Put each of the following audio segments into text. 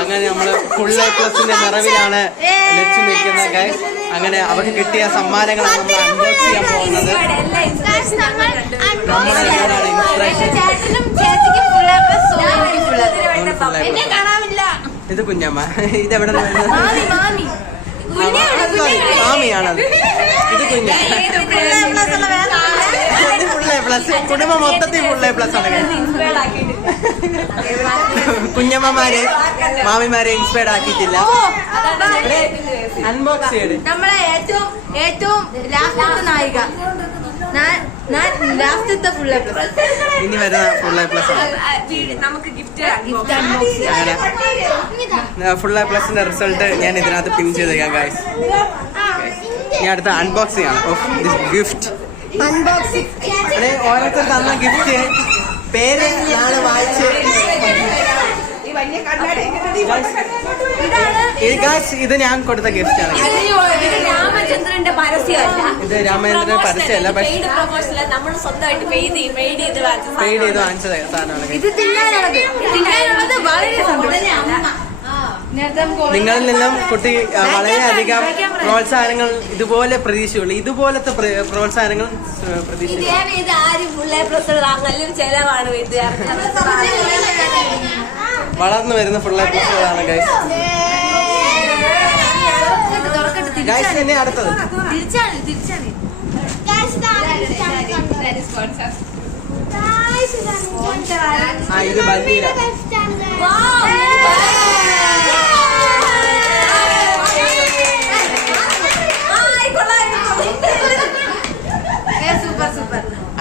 അങ്ങനെ നമ്മള് full A പ്ലസിന്റെ നിറവിലാണ് Lachu നിൽക്കുന്നത് ഗൈസ്. അങ്ങനെ അവർക്ക് കിട്ടിയ സമ്മാനങ്ങളാണ് നമ്മൾ അൺബോക്സ് ചെയ്യാൻ പോകുന്നത്. ഇത് കുഞ്ഞമ്മ, ഇതെവിടെ മാമിയാണത്. ഇത് ഫുൾ എ പ്ലസ്, കുടുംബം മൊത്തത്തിൽ ഫുൾ എ പ്ലസ് ആണ്. കുഞ്ഞമ്മമാരെ മാമിമാരെ ഇൻസ്പയർഡ് ആക്കിയിട്ടില്ല. അൺബോക്സ് ചെയ്ത് നമ്മളെ ഏറ്റവും ലാസ്റ്റത്തെ നായിക, ലാസ്റ്റത്തെ ഫുൾ എ പ്ലസ്, ഇനി വരുന്ന ഫുൾ എ പ്ലസ് ആണ്. നമുക്ക് ഗിഫ്റ്റ് ഫുൾ എ പ്ലസിന്റെ റിസൾട്ട് ഞാൻ ഇതിനകത്ത് പിൻ ചെയ്തേക്കാം ഗൈസ്. ഇനി അടുത്ത അൺബോക്സ് ചെയ്യണം ഓഫ് ദിസ് ഗിഫ്റ്റ്. ഓരോരുത്തർ തന്ന ഗിഫ്റ്റ് പേര് നാളെ വായിച്ച് ഇത് ഞാൻ കൊടുത്ത ഗിഫ്റ്റ് ആണ്. ഇത് രാമചന്ദ്രന്റെ പരസ്യമല്ല, ഇത് രാമചന്ദ്രന്റെ പരസ്യമല്ല, പക്ഷേ നമ്മൾ സ്വന്തമായിട്ട് പെയ്ഡ് ചെയ്ത് വാങ്ങിച്ച സാധനമാണ്. ഇത് തിന്നാനുള്ളത് വളരെ സന്തോഷം. നിങ്ങളിൽ നിന്നും കുട്ടി വളരെയധികം പ്രോത്സാഹനങ്ങൾ ഇതുപോലെ പ്രതീക്ഷയുള്ളൂ. ഇതുപോലത്തെ പ്രോത്സാഹനങ്ങൾ പ്രതീക്ഷിച്ചു. നല്ലൊരു ചെലവാണ് വളർന്നു വരുന്ന ഫുൾ എ പ്ലസുകളാണ് ഗൈസ്. ഗൈസ് തന്നെ അടുത്തത് ഇത് ബൽബീര.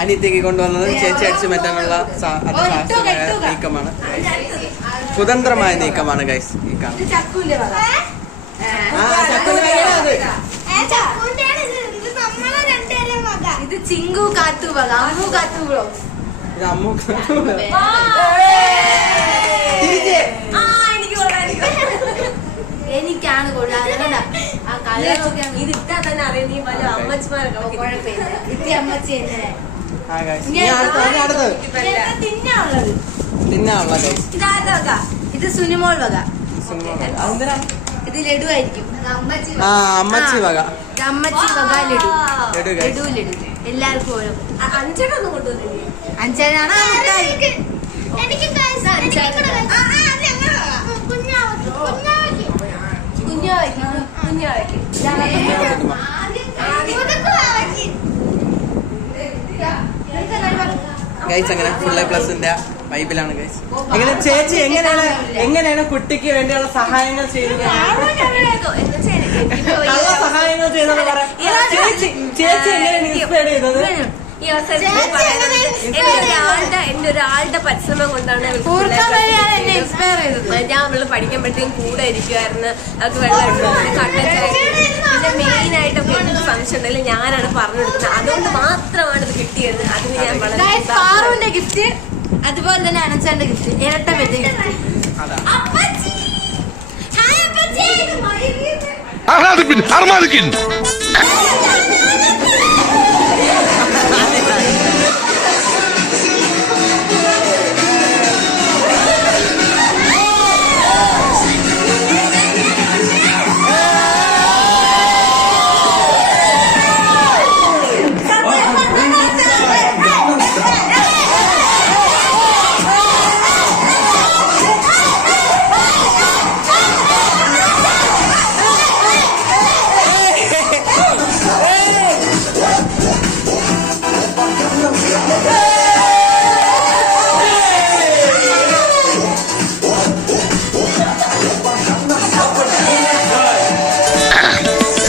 അനിത്യക്ക് കൊണ്ടുവന്നത് ചേച്ചി അടിച്ചു മാറ്റാനുള്ള നീക്കമാണ്, സ്വതന്ത്രമായ നീക്കമാണ് ഗൈസ്. ഈ ഇത് ചിങ്കു കാത്തു വക, അമ്മു കാത്തു ബ്ലോഗ്സ്. ഇത് അമ്മു എനിക്കാണ് ഇത് ഇട്ടാ തന്നെ അറിയാം. നീ വല്ല അമ്മച്ചിമാരൊക്കെ അമ്മച്ചി ഇത് സുനിമോൾ വക, ഇത് ലഡു ആയിരിക്കും. അമ്മച്ചി വക, അമ്മച്ചി വക ലഡു, ലഡു ലഡു എല്ലാവർക്കും ഓരോ. അഞ്ചെണ്ണം കൊണ്ടുവന്നില്ലേ? അഞ്ചെണ്ണാണ് ഗൈസ്. അങ്ങനെ ഫുൾ എ പ്ലസിന്റെ വൈബിലാണ് ഗൈസ്. എങ്ങനെ ചേച്ചി എങ്ങനെയാണ് കുട്ടിക്ക് വേണ്ടിയുള്ള സഹായങ്ങൾ ചെയ്തത്? സഹായങ്ങൾ ചെയ്തത് പറയാം. ചേച്ചി എങ്ങനെയാണ് ഇൻസ്പയർ ചെയ്തത്? ഈ അവസരത്തിൽ എന്റെ ഒരാളുടെ പരിശ്രമം കൊണ്ടാണ് ഞാൻ അവള് പഠിക്കുമ്പോഴത്തേക്കും കൂടെ ഇരിക്കുമായിരുന്നു. അവർക്ക് വെള്ളം കട്ടൻ ചായ, പിന്നെ മെയിൻ ആയിട്ടൊക്കെ എന്ത് ഫംഗ്ഷൻ ഉണ്ടെങ്കിലും ഞാനാണ് പറഞ്ഞു കൊടുക്കുന്നത്. അതുകൊണ്ട് മാത്രമാണ് ഇത് കിട്ടിയത്. അതിന് ഞാൻ വളരെ ഗിഫ്റ്റ്, അതുപോലെ തന്നെ അനച്ചാന്റെ ഗിഫ്റ്റ്, ഇരട്ട വെച്ച ഗിഫ്റ്റ്.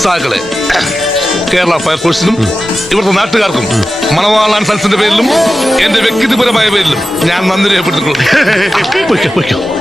സാക്കളെ കേരള ഫയർഫോഴ്സിനും ഇവിടുത്തെ നാട്ടുകാർക്കും മണവാളാൻ സൽസിന്റെ പേരിലും എന്റെ വ്യക്തിപരമായ പേരിലും ഞാൻ നന്ദി രേഖപ്പെടുത്തിക്കൊള്ളുന്നു.